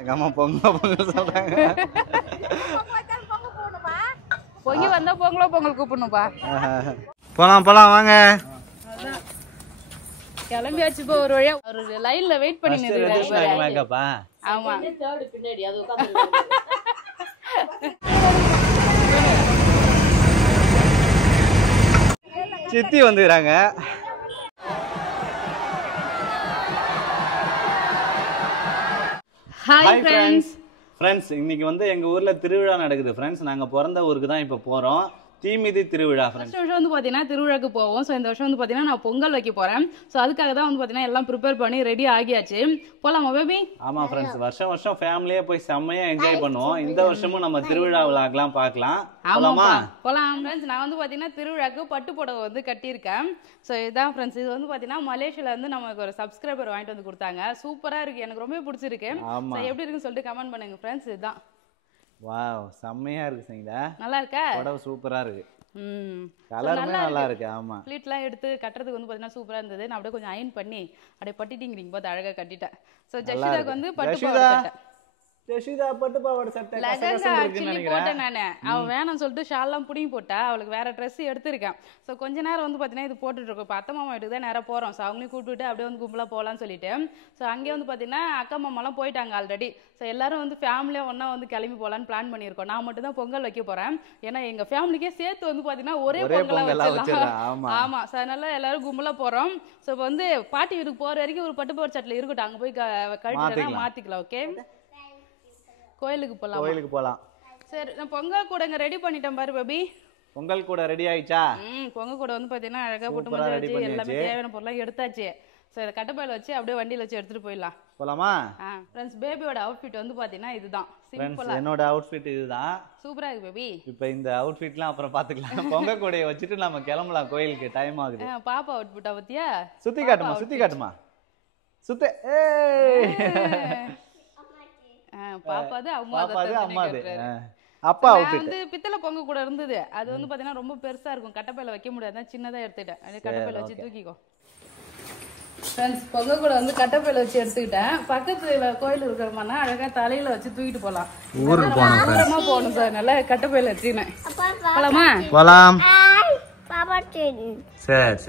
எங்க அம்மா பொங்க சொல்றாங்க. பொங்கி வந்தா பொங்கல் கூப்பிடணும்பா. போலாம் வாங்க. கிளம்பியாச்சு இப்போ ஒரு வழியா. ஒரு லைன்ல வெயிட் பண்ணி மேக்கப்பா. ஆமா பின்னாடி அது உட்கார்ந்து சித்தி வந்துறாங்க. ஹாய் ஃப்ரெண்ட்ஸ், இன்னைக்கு வந்து எங்க ஊர்ல திருவிழா நடக்குது ஃப்ரெண்ட்ஸ். நாங்க பிறந்த ஊருக்கு தான் இப்ப போறோம். தீமிதி திருவிழா ஃப்ரெண்ட்ஸ். வருஷம் வந்து பாத்தீங்கன்னா திருவிழாக்கு போவோம். ஸோ இந்த வருஷம் வந்து பாத்தீங்கன்னா நான் பொங்கல் வைக்க போறேன். ஸோ அதுக்காக தான் வந்து பாத்தீங்கன்னா எல்லாம் ப்ரிப்பேர் பண்ணி ரெடி ஆகியாச்சு. போலாமா பேபி? ஆமா ஃப்ரெண்ட்ஸ், வருஷம் ஃபேமிலியா போய் செம்மையா என்ஜாய் பண்ணுவோம். இந்த வருஷமும் நம்ம திருவிழா விழாக்கெல்லாம் பார்க்கலாம். போலாம் ஃப்ரெண்ட்ஸ். நான் வந்து பாத்தீங்கன்னா திருவிழாக்கு பட்டு புடவை வந்து கட்டியிருக்கேன். ஸோ இதுதான் ஃப்ரெண்ட்ஸ். இது வந்து பாத்தீங்கன்னா மலேசியால வந்து நமக்கு ஒரு சப்ஸ்கிரைபர் வாங்கிட்டு வந்து கொடுத்தாங்க. சூப்பரா இருக்கு, எனக்கு ரொம்ப பிடிச்சிருக்கு. எப்படி இருக்குன்னு சொல்லிட்டு கமெண்ட் பண்ணுங்க ஃப்ரெண்ட்ஸ். இதுதான். வாவ், செம்மையா இருக்கு சங்கீதா. நல்லா இருக்கா? புடவை சூப்பரா இருக்கு. கலருமே நல்லா இருக்கு. ஆமா, ப்ளீட்லாம் எடுத்து கட்டுறதுக்கு வந்து பாத்தீங்கன்னா சூப்பரா இருந்தது. நான் அப்படியே கொஞ்சம் அயன் பண்ணி அப்படியே பட்டிட்டிங்கிறீங்க பார்த்து அழகா கட்டிட்டேன். ஸோ ஜஷிதாக்கு வந்து பட்டு புடவை கட்டேன். ஜஷிதா பட்டு பாவாடை சட்டை லெஹங்கா ஆக்சுவலி போட்டேன் நானு. அவன் வேணும்னு சொல்லிட்டு ஷால்லாம் புடிங்கி போட்டா. அவளுக்கு வேற ட்ரெஸ் எடுத்திருக்கேன். ஸோ கொஞ்ச நேரம் வந்து பாத்தீங்கன்னா இது போட்டுட்டு இருக்கோம். இப்போ அத்தை மாமா வீட்டுக்கு தான் நேரம் போறோம். ஸோ அவங்களையும் கூப்பிட்டு அப்படியே வந்து கும்பலா போகலான்னு சொல்லிட்டு. ஸோ அங்கே வந்து பாத்தீங்கன்னா அக்கா மாமாலாம் போயிட்டாங்க ஆல்ரெடி. ஸோ எல்லாரும் வந்து ஃபேமிலியா ஒன்னா வந்து கிளம்பி போகலான்னு பிளான் பண்ணியிருக்கோம். நான் மட்டும் தான் பொங்கல் வைக்க போறேன். ஏன்னா எங்க ஃபேமிலிக்கே சேர்த்து வந்து பாத்தீங்கன்னா ஒரே பொங்கலா வச்சிடலாம். ஆமா, ஸோ அதனால எல்லாரும் கும்பலா போறோம். ஸோ இப்போ வந்து பாட்டி வீட்டுக்கு போற வரைக்கும் ஒரு பட்டு போற சட்டில் இருக்கட்டும். அங்க போய் கழிச்சு மாத்திக்கலாம். ஓகே, கோயிலுக்கு போலாம். சரி, நான் பொங்கல் கூடங்க ரெடி பண்ணிட்டேன் பாரு பேபி. பொங்கல் கூட ரெடி ஆயிச்சா? பொங்கல் கூட வந்து பாத்தீங்கன்னா அழகா போட்டு மஞ்சள் வச்சு எல்லாமே தேவையான பொருளாக எடுத்தாச்சு. சரி, கட்டப்பையில வச்சு அப்படியே வண்டியில வச்சு எடுத்துட்டு போலாமா? ஃப்ரெண்ட்ஸ், பேபியோட அவுட்ஃபிட் வந்து பாத்தீங்கன்னா இதுதான். சிம்பிளா என்னோட அவுட்ஃபிட் இதுதான். சூப்பரா இருக்கு பேபி. இப்போ இந்த அவுட்ஃபிட்லாம் அப்புறம் பாத்துக்கலாம். பொங்கல் கூடைய வச்சுட்டு நம்ம கிளம்பலாம் கோயிலுக்கு. டைம் ஆகுது. பாப்பா அவுட்ஃபிட்டா பத்தியா? சுத்தி காட்டுமா. சுத்த பாப்பாது அம்மாது. அப்பா அவுட்ஃபிட் வந்து பித்தளை பொங்க கூட இருந்தது. அது வந்து பாத்தீங்கன்னா ரொம்ப பெருசா இருக்கும், கட்டப்பையில வைக்க முடியாது, சின்னதா எடுத்துட்டேன். அது கட்டப்பையில வச்சு தூக்கிக்கோ ஃப்ரெண்ட்ஸ். பொங்க கூட வந்து கட்டப்பையில வச்சு எடுத்துக்கிட்டேன். பக்கத்துல கோயில் இருக்கிறோம்னா அழகா தலையில வச்சு தூக்கிட்டு போலாம். ஊருக்கு போகணும் சார், நல்லா கட்டப்பையில வச்சுனேன். போலாம்.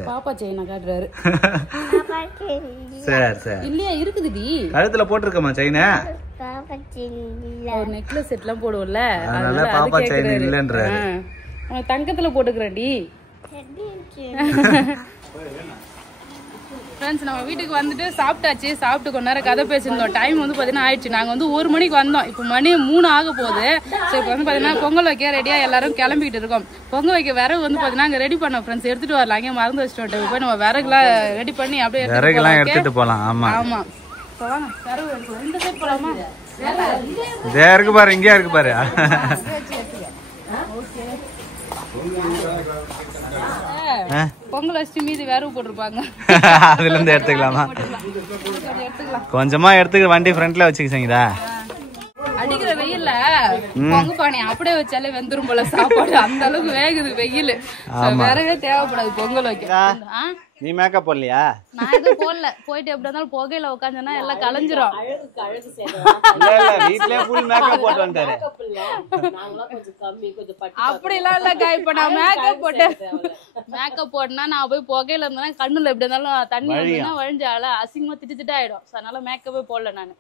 பாப்பா செயினா காட்டுறாரு. இல்லையா? இருக்குதுடி, கழுத்துல போட்டுருக்கமா செயினா. ஒரு நெக்லஸ் செட் எல்லாம் போடுவோம்ல, அதனால பாப்பா செயின் இல்லன்றாரு. தங்கத்துல போட்டுக்கிறேன்டி. ஃப்ரெண்ட்ஸ், நம்ம வீட்டுக்கு வந்துட்டு சாப்பிட்டாச்சு. சாப்பிட்டு கொஞ்ச நேரம் கதை பேசியிருந்தோம். டைம் வந்து பார்த்தீங்கன்னா ஆயிடுச்சு. நாங்கள் வந்து 1 மணிக்கு வந்தோம். இப்போ மணி 3 ஆக போகுது. ஸோ இப்போ வந்து பார்த்தீங்கன்னா பொங்கல் வைக்க ரெடியாக எல்லாரும் கிளம்பிக்கிட்டு இருக்கோம். பொங்கல் வைக்க விறகு வந்து பார்த்தீங்கன்னா அங்கே ரெடி பண்ணோம் ஃப்ரெண்ட்ஸ். எடுத்துட்டு வரலாம், அங்கே மறந்து வச்சுட்டு போய் நம்ம விறகுலாம் ரெடி பண்ணி அப்படியே எடுத்துட்டு போகலாம். ஆமாம், விறகு எடுத்துக்கலாம். இந்த சைட் போகலாமா? இருக்கு பாரு, இங்கே இருக்கு பாரு. பொங்கல் வச்சு மீதி விறகு போட்டிருப்பாங்க, அதுல இருந்து எடுத்துக்கலாமா? கொஞ்சமா எடுத்துக்க, வண்டி ஃப்ரண்ட்ல வச்சுக்கிட்டீங்களா? அடிக்கிற வெயில்ல பொங்க பானை அப்படியே வச்சாலே வெந்துரும் போல சாப்பாடு. அந்த அளவுக்கு வேகுது வெயில். விறகே தேவைப்படாது பொங்கல் வைக்க. நீ மேக்கப் போடலையா? நான் எதுவும் போடல. போயிட்டு எப்படி இருந்தாலும் புகையில உட்காந்துன்னா எல்லாம் கலைஞ்சிரும். அப்படிலாம் இல்லக்கா. இப்ப நான் மேக்கப் போட்டேன். மேக்கப் போட்டேன்னா நான் போய் புகையில இருந்தேன்னா கண்ணுல எப்படி இருந்தாலும் தண்ணி வந்ததுன்னா வழிஞ்சால அசிங்கமா திட்டு ஆயிடும். அதனால மேக்கப்பே போடல நானு.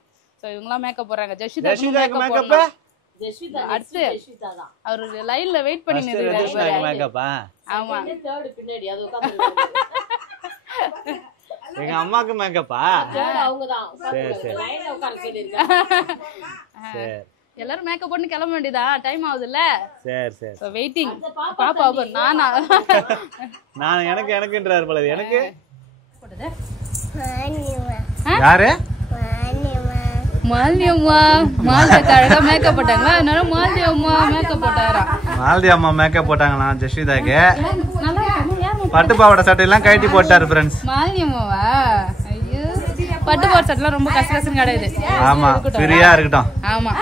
இவங்கெல்லாம் மேக்கப் போடுறாங்க. ஜஷிதா அடுத்து அவரு லைன்ல வெயிட் பண்ணி ஆமா. எங்க அம்மாக்கு மேக்கப்பா? எல்லாரும் மேக்கப் போட்டு கிளம்ப வேண்டியதா? டைம் ஆகுதுல்ல. சரி வெயிட்டிங். பாப்பா நானா? நான் எனக்குன்றாரு போல. எனக்கு யாரு? மால்தியம்மா. மால்தியா அழகா மேக்கப் போட்டாங்களா? அதனால மால்தியம்மா மேக்கப் போட்டாரா? மால்தியம்மா மேக்கப் போட்டாங்களா ஜஷிதாக்கு? பட்டு பாவாடை சட்டை எல்லாம் கட்டி போட்டாரு ஃப்ரெண்ட்ஸ். மால்தியம்மாவா? ஐயோ, பட்டு பாவாடை சட்டை ரொம்ப கஷ்டம் கிடையாது. ஆமா, ஃப்ரீயா இருக்கட்டும். ஆமா,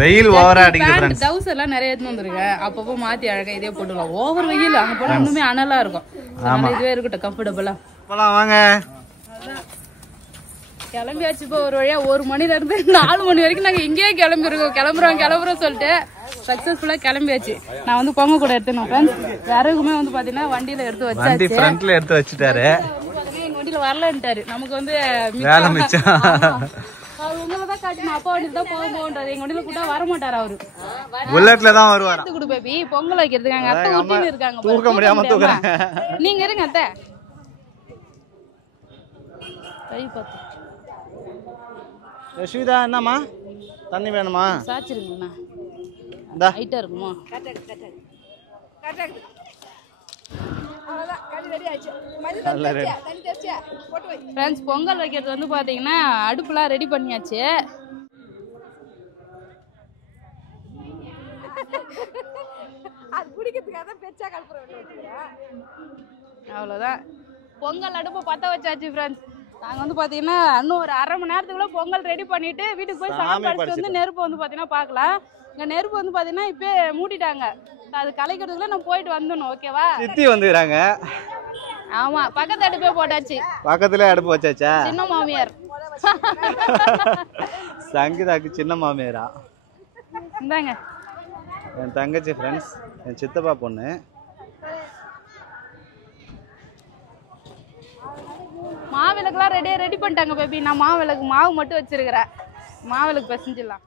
வெயில் ஓவரா அடிக்குது ஃப்ரெண்ட்ஸ். டவுஸ் எல்லாம் நிறைய எடுத்து வந்திருக்கேன். அப்பப்போ மாத்தி அழகா இதே போட்டுக்கலாம். ஓவர் வெயில் அங்க போனா இன்னுமே அனலா இருக்கும். ஆமா, இதுவே இருக்கட்டும் கம்ஃபர்டபுளா. போலாம் வாங்க. கிளம்பியாச்சு இப்போ ஒரு வழியா 1 மணில இருந்து 4 மணி வரைக்கும் நாங்க இங்கேயே கிளம்புறோம் சொல்லிட்டு சக்சஸ்ஃபுல்லா கிளம்பியாச்சு. நான் வந்து பொங்க கூட எடுத்துனோம் ஃப்ரெண்ட்ஸ். விறகுமே வந்து பாத்தீங்கன்னா வண்டியில எடுத்து வச்சாச்சு. வண்டி ஃப்ரண்ட்ல எடுத்து வச்சுட்டாரு. எங்க வண்டியில வரலன்ட்டாரு. நமக்கு வந்து வேலை மிச்சம். அவர் உங்களதான் காட்டின அப்பா வண்டியில தான் போகும்போன்றாரு. எங்க வண்டியில கூட வர மாட்டாரு அவரு. புல்லட்ல தான் வருவாரா. குடு பேபி பொங்கல் வைக்கிறதுக்கு எங்க அத்தை ஊட்டின்னு இருக்காங்க. தூக்க முடியாம தூக்குறாங்க. நீங்க இருங்க அத்தை. கை பாத்து. யஷ்விதா என்னம்மா தண்ணி வேணுமா? சாச்சிருங்கண்ணா. இந்தா ஹைட்டா இருக்குமா? ஃப்ரெண்ட்ஸ் பொங்கல் வைக்கிறது வந்து பாத்தீங்கன்னா அடுப்புலாம் ரெடி பண்ணியாச்சு. அவ்வளோதான் பொங்கல் அடுப்பு பற்ற வச்சாச்சு ஃப்ரெண்ட்ஸ். நாங்கள் வந்து பார்த்தீங்கன்னா இன்னும் ஒரு 1/2 மணி நேரத்துக்குள்ள பொங்கல் ரெடி பண்ணிட்டு வீட்டுக்கு போய் சாமி படிச்சுட்டு வந்து நெருப்பு வந்து பார்த்தீங்கன்னா பார்க்கலாம். இங்கே நெருப்பு வந்து பார்த்தீங்கன்னா இப்போ மூடிட்டாங்க. அது கலைக்கிறதுக்குள்ள நம்ம போயிட்டு வந்துடணும். ஓகேவா? சித்தி வந்துக்கிறாங்க. ஆமா பக்கத்து அடுப்பே போட்டாச்சு. பக்கத்துல அடுப்பு வச்சாச்சா? சின்ன மாமியார் சங்கீதாக்கு சின்ன மாமியாரா? இந்தாங்க என் தங்கச்சி ஃப்ரெண்ட்ஸ், என் சித்தப்பா பொண்ணு. மாவிளக்குலாம் ரெடி பண்ணிட்டாங்க பேபி. நான் மாவு மட்டும் வச்சிருக்கிறேன். மாவிளக்கு பிசைஞ்சிடலாம்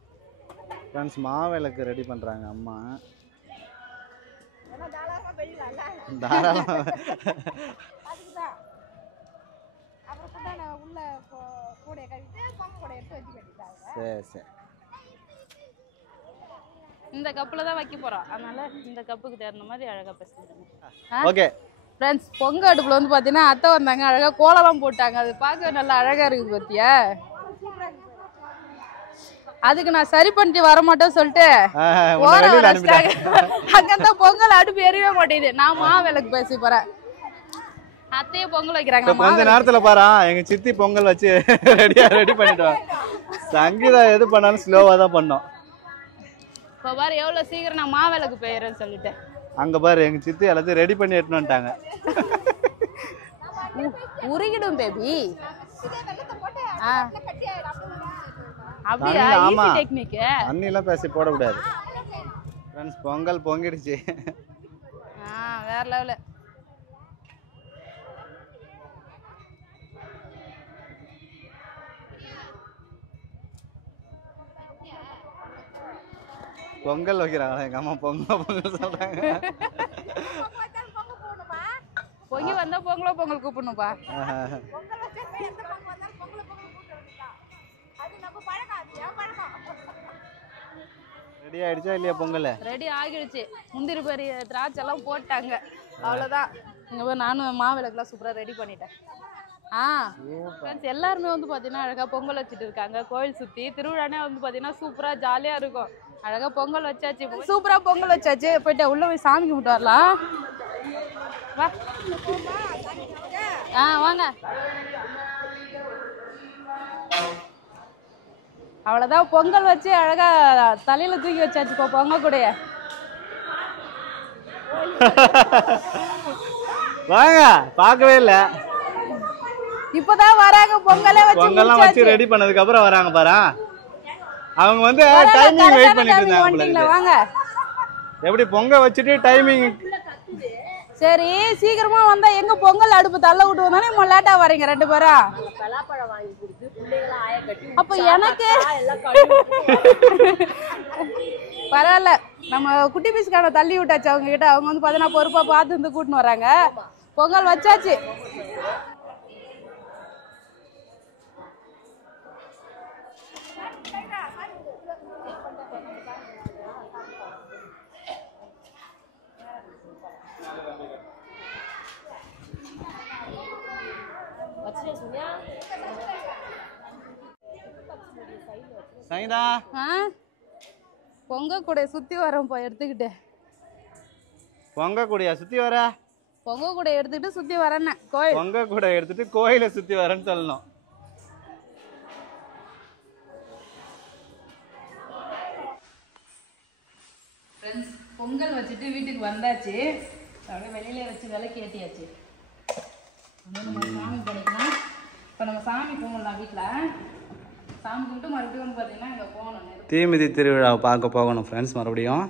ஃப்ரெண்ட்ஸ். மாவிளக்கு ரெடி பண்றாங்க அம்மா. சரி இந்த கப்புல தான் வைக்க போறோம். அதனால இந்த கப்புக்கு தகுந்த மாதிரி அழகா பிசைஞ்சிடணும். ஓகே ஃப்ரெண்ட்ஸ் பொங்க அடுப்புல வந்து பாத்தீங்கன்னா அத்தை வந்தாங்க. அழகா கோலம்லாம் போட்டாங்க. அது பார்க்க நல்லா அழகா இருக்குது பாத்தியா? அதுக்கு நான் சரி பண்ணிட்டு வர மாட்டேன்னு சொல்லிட்டு அங்கதான் பொங்கல் அடுப்பு எரியவே மாட்டேங்குது. நான் மாவிளக்கு பேசி போறேன். அத்தையே பொங்கல் வைக்கிறாங்க. கொஞ்ச நேரத்துல பாரு எங்க சித்தி பொங்கல் வச்சு ரெடி பண்ணிடுவாங்க. சங்கீதா எது பண்ணாலும் ஸ்லோவா தான் பண்ணோம். இப்ப பாரு எவ்வளவு சீக்கிரம் நான் மாவிளக்கு பெயர்றேன்னு சொல்லிட்டேன். அங்க பாரு எங்க சித்தி எல்லாத்தையும் ரெடி பண்ணி எடுத்துட்டு வந்துட்டாங்க. உருகிடும் பேபி. அப்படியா? Easy technique. அண்ணி எல்லாம் பேசி போட கூடாது ஃப்ரெண்ட்ஸ். பொங்கல் பொங்கிடுச்சு. வேற லெவல். பொங்கல் வைக்கிறாங்களா எங்க அம்மா? பொங்கல் சொல்றாங்க. பொங்கி வந்தா பொங்கல் கூப்பிடணும்பா. ரெடி ஆயிடுச்சா இல்லையா பொங்கல்? ரெடி ஆகிடுச்சு. முந்திரி பறி திராட்சை எல்லாம் போட்டாங்க. அவ்வளவுதான். இங்க போய் நானும் மாவிளக்குலாம் சூப்பரா ரெடி பண்ணிட்டேன். ஃப்ரெண்ட்ஸ் எல்லாருமே வந்து பாத்தீங்கன்னா அழகா பொங்கல் வச்சுட்டு இருக்காங்க. கோயில் சுத்தி திருவிழானே வந்து பாத்தீங்கன்னா சூப்பரா ஜாலியா இருக்கும். அழகா பொங்கல் வச்சாச்சு. சூப்பரா பொங்கல் வச்சாச்சு. போயிட்டு உள்ள போய் சாமி கும்பிட்டு வரலாம். வா வாங்க. அவ்வளவுதான் பொங்கல் வச்சு அழகா தலையில தூக்கி வச்சாச்சு. இப்போ பொங்க கூடைய வாங்க. பார்க்கவே இல்ல. இப்பதான் வராங்க. பொங்கல்லாம் வச்சு ரெடி பண்ணதுக்கு அப்புறம் வராங்க பாரு. அவங்க வந்து டைமிங் வெயிட் பண்ணிட்டு இருந்தாங்க. வாங்க. எப்படி பொங்க வச்சுட்டு டைமிங். சரி சீக்கிரமா வந்தா எங்க பொங்கல் அடுப்பு தள்ள விட்டு வந்தானே இம்மா லேட்டா வரீங்க 2 பேரும். அப்ப எனக்கு பரவாயில்ல. நம்ம குட்டி பீஸ்கான தள்ளி விட்டாச்சு அவங்க கிட்ட. அவங்க வந்து பார்த்தீங்கன்னா பொறுப்பா பார்த்து வந்து கூட்டின்னு வராங்க. பொங்கல் வச்சாச்சு. பொங்க கூட சுத்தி வரோம் எடுத்துக்கிட்டு. பொங்க கூடையா சுத்தி வர? பொங்க கூட எடுத்துக்கிட்டு சுத்தி வரேன்னு கோயில். பொங்க கூட எடுத்துட்டு கோயிலை சுத்தி வரேன்னு சொல்லணும். பொங்கல் வச்சுட்டு வீட்டுக்கு வந்தாச்சு. அப்படியே வெளியில வச்சு விளக்கு ஏற்றியாச்சு. சாமி படிக்கலாம். இப்போ நம்ம சாமி கும்பிடலாம் வீட்டில். சாமி கும்பிட்டு மறுபடியும் வந்து பார்த்தீங்கன்னா இங்கே போகணும். தீமிதி திருவிழாவை பார்க்க போகணும் ஃப்ரெண்ட்ஸ் மறுபடியும்.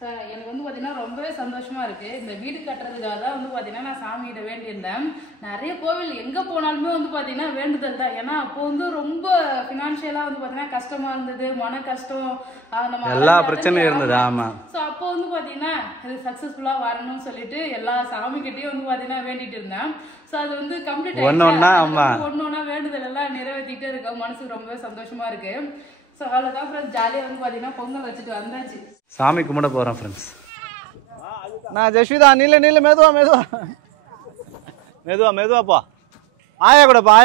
சார் எனக்கு வந்து பார்த்தீங்கன்னா ரொம்பவே சந்தோஷமா இருக்கு. இந்த வீடு கட்டுறதுக்காக தான் வந்து பார்த்தீங்கன்னா நான் சாமிகிட்ட வேண்டியிருந்தேன். நிறைய கோவில் எங்கே போனாலுமே வந்து பார்த்தீங்கன்னா வேண்டுதல் தான். ஏன்னா அப்போ வந்து ரொம்ப ஃபினான்ஷியலாக வந்து பார்த்தீங்கன்னா கஷ்டமா இருந்தது, மன கஷ்டம், நம்ம எல்லா பிரச்சனையும் இருந்தது. ஆமாம். ஸோ அப்போ வந்து பார்த்தீங்கன்னா இது சக்ஸஸ்ஃபுல்லாக வரணும்னு சொல்லிட்டு எல்லா சாமிக்கிட்டையும் வந்து பார்த்தீங்கன்னா வேண்டிட்டு இருந்தேன். ஸோ அது வந்து கம்ப்ளீட் ஒன்னொன்னா வேண்டுதல் எல்லாம் நிறைவேற்றிட்டே இருக்கோம். மனசுக்கு ரொம்பவே சந்தோஷமா இருக்கு. ஸோ அவ்வளோதான் ஃப்ரெண்ட்ஸ். ஜாலியாக வந்து பார்த்தீங்கன்னா பொங்கல் வச்சுட்டு வந்தாச்சு. சாமி கும்பிட போகிறோம் ஃப்ரெண்ட்ஸ். நான் ஜஸ்விதா நீல நீல மெதுவா மெதுவா மெதுவா மெதுவாப்பா. ஆயா கூடப்பா.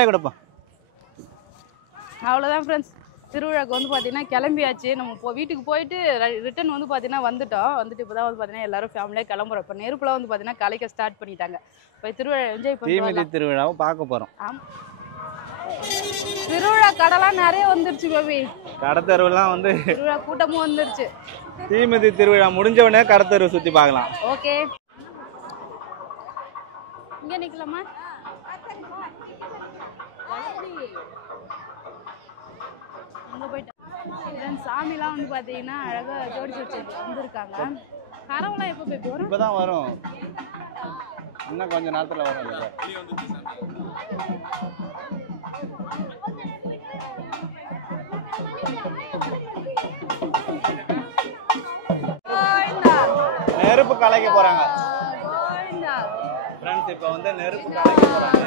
அவ்வளோதான் ஃப்ரெண்ட்ஸ். திருவிழாக்கு வந்து பார்த்தீங்கன்னா கிளம்பியாச்சு. நம்ம வீட்டுக்கு போயிட்டு ரிட்டன் வந்து பார்த்தீங்கன்னா வந்துட்டு இப்போ தான் வந்து பார்த்தீங்கன்னா எல்லாரும் ஃபேமிலியாக கிளம்புறோம். இப்போ நெருப்புலாம் வந்து பார்த்தீங்கன்னா கலைக்க ஸ்டார்ட் பண்ணிட்டாங்க. இப்போ திருவிழா என்ஜாய் தீமிதி திருவிழாவை பார்க்க போகிறோம். ஆமாம். திருவிழா கடைலாம் நிறைய வந்துருச்சு பேபி. கடத்தெருவெல்லாம் வந்து திருவிழா கூட்டமும் வந்துருச்சு. தீமிதி திருவிழா முடிஞ்ச உடனே கடத்தெருவு சுற்றி பார்க்கலாம். ஓகே, இங்கே நிற்கலாமா? அங்கே போயிட்டு சாமிலாம் வந்து பார்த்தீங்கன்னா அழகாக ஜோடிச்சு வச்சு வந்திருக்காங்க. கரவெல்லாம் எப்போ போய் வரும்? இப்போ தான் வரும், இன்னும் கொஞ்சம் நேரத்தில் வரும். நெருப்பு கலைக்க போறாங்க ஃப்ரெண்ட்ஸ். இப்போ வந்து நெருப்பு கலைக்க போறாங்க.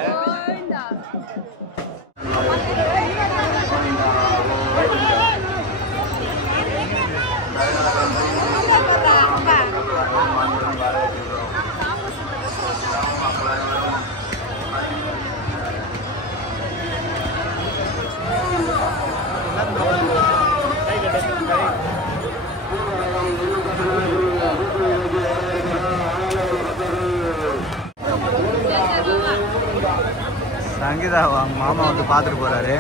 சங்கீதா அவங்க மாமா வந்து பார்த்துட்டு போறாரு.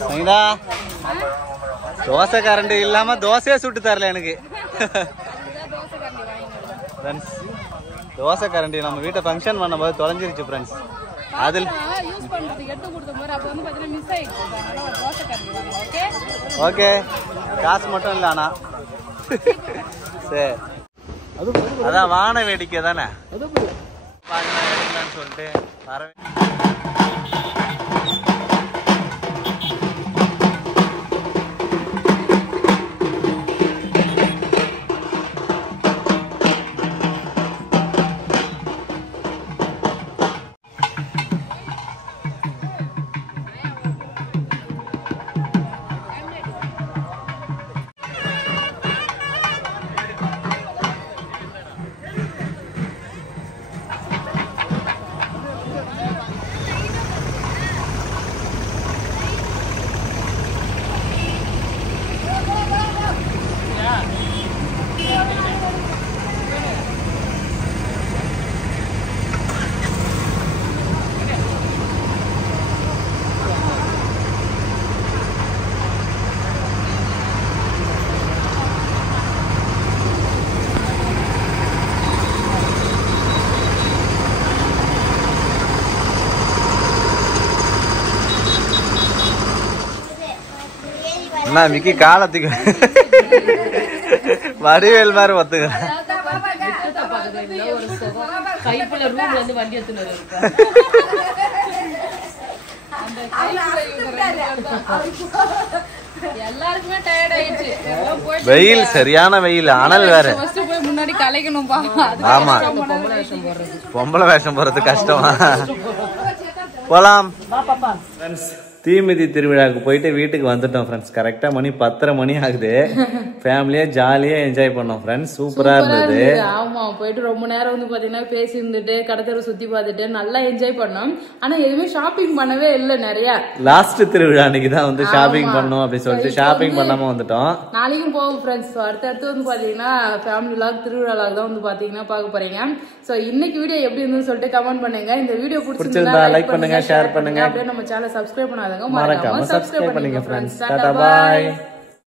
சங்கீதா தோசை கரண்ட் இல்லாம தோசையே சுட்டு தரல எனக்கு. ஃப்ரெண்ட்ஸ் தோசை கரண்டி நம்ம வீட்டை ஃபங்க்ஷன் பண்ணும்போது தொலைஞ்சிருச்சு ஃப்ரெண்ட்ஸ். அதில் ஓகே காசு மட்டும் இல்லை ஆனா. சரி அதான் வான வேடிக்கை தானே எடுக்கலான்னு சொல்லிட்டு வர. நான் மிக்கி காலத்துக்கு வடிவேல் மாதிரி ஒத்துக்க கைப்புல ரூம்ல இருந்து வண்டி எடுத்துட்டு வருவாங்க. எல்லாருக்குமே டயர்ட் ஆயிடுச்சு. வெயில் சரியான வெயில் அனல் வேற. போய் முன்னாடி கலைக்கணும்பா. ஆமா பொம்பளை வேஷம் போறது கஷ்டமா. போலாம். தீமிதி திருவிழாவுக்கு போயிட்டு வீட்டுக்கு வந்துட்டோம் ஃப்ரெண்ட்ஸ். கரெக்டா மணி 10:30 மணி ஆகுது. ஃபேமிலியா ஜாலியா என்ஜாய் பண்ணோம் ஃப்ரெண்ட்ஸ். சூப்பரா இருந்தது. ஆமா போயிட்டு ரொம்ப நேரம் வந்து பாத்தீங்கன்னா பேசி இருந்துட்டு கடத்தர சுத்தி பார்த்துட்டு நல்லா என்ஜாய் பண்ணோம். ஆனா எதுவுமே ஷாப்பிங் பண்ணவே இல்லை. நிறைய லாஸ்ட் திருவிழா அன்னைக்கு தான் வந்து ஷாப்பிங் பண்ணோம் அப்படின்னு சொல்லிட்டு ஷாப்பிங் பண்ணாம வந்துட்டோம். நாளைக்கும் போவோம் ஃப்ரெண்ட்ஸ். அடுத்தடுத்து வந்து பாத்தீங்கன்னா ஃபேமிலி லாக் திருவிழா லாக் தான் வந்து பாத்தீங்கன்னா பார்க்க போறீங்க. சோ இன்னைக்கு வீடியோ எப்படி இருந்துன்னு சொல்லிட்டு கமெண்ட் பண்ணுங்க. இந்த வீடியோ பிடிச்சிருந்தா லைக் பண்ணுங்க, ஷேர் பண்ணுங்க. அப்படியே நம்ம சேனலை சப்ஸ்கிரைப் பண்ணாதவங்க மறக்காம சப்ஸ்கிரைப் பண்ணுங்க ஃப்ரெண்ட்ஸ். Tata bye.